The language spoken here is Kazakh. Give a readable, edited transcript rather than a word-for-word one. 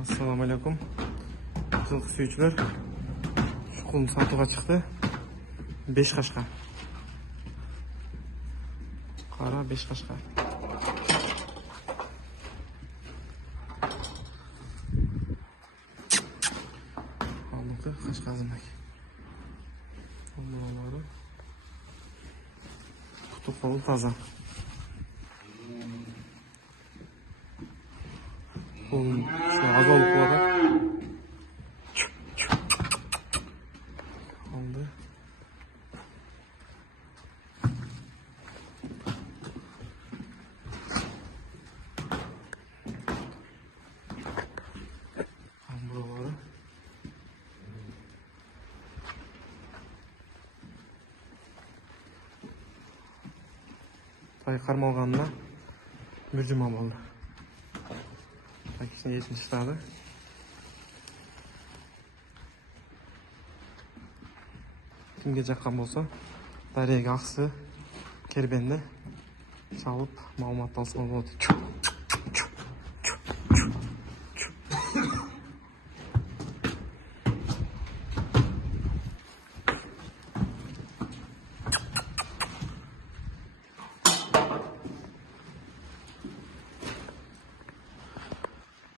Assalamu alaikum. Жылқы сүйүүчүлөр. Şu құлын сатуға чыкты. 5 қашқа. Қара 5 қашқа. Алдыңғы қашқа азымай. Олары. Kutu kolu taza. Oğlum az alıp var. Aldı. Buraları. Tay karmalganına mürzüm aldı. Takışını geçmişlerdi. Kimge жаққан болса, дарияға ақсы кербенді салып, мағлұмат алсаңыз болады.